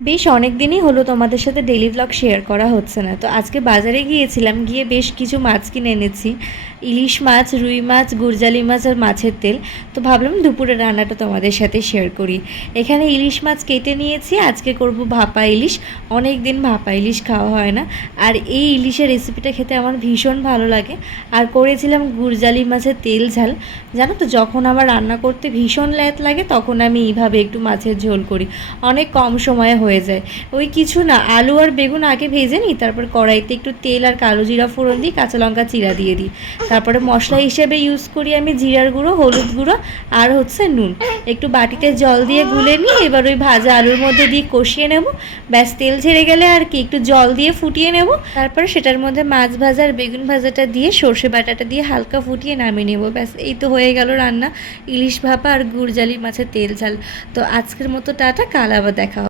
বেশ অনেক দিনই হলো তোমাদের সাথে ডেইলি ভ্লগ শেয়ার করা হচ্ছে না। তো আজকে বাজারে গিয়েছিলাম, গিয়ে বেশ কিছু মাছ কিনে এনেছি। ইলিশ মাছ, রুই মাছ, গুরজালি মাছ আর মাছের তেল। তো ভাবলাম দুপুরে রান্নাটা তোমাদের সাথে শেয়ার করি। এখানে ইলিশ মাছ কেটে নিয়েছি, আজকে করব ভাপা ইলিশ। অনেক দিন ভাপা ইলিশ খাওয়া হয় না, আর এই ইলিশের রেসিপিটা খেতে আমার ভীষণ ভালো লাগে। আর করেছিলাম গুরজালি মাছের তেল ঝাল। জানো তো, যখন আমার রান্না করতে ভীষণ ল্যাদ লাগে তখন আমি এইভাবে একটু মাছের ঝোল করি, অনেক কম সময়ে হয়ে যায়। ওই কিছু না, আলু আর বেগুন আগে ভেজে নিই, তারপর কড়াইতে একটু তেল আর কালো জিরা ফোড়ন দিই, কাঁচা লঙ্কা চিরা দিয়ে দিই। তারপরে মশলা হিসেবে ইউজ করি আমি জিরার গুঁড়ো, হলুদ গুঁড়ো আর নুন। একটু বাটিতে জল দিয়ে গুলে নিয়ে এবার ওই ভাজা আলুর মধ্যে দিয়ে কষিয়ে নেব। ব্যাস, তেল ছেড়ে গেলে আর কি একটু জল দিয়ে ফুটিয়ে নেব। তারপরে সেটার মধ্যে মাছ ভাজা আর বেগুন ভাজাটা দিয়ে সর্ষে বাটাটা দিয়ে হালকা ফুটিয়ে নামিয়ে নেব। ব্যাস, এই তো হয়ে গেল রান্না, ইলিশ ভাপা আর গুড়জালি মাছের তেল ঝাল। তো আজকের মতো টাটা, কাল আবার দেখা হবে।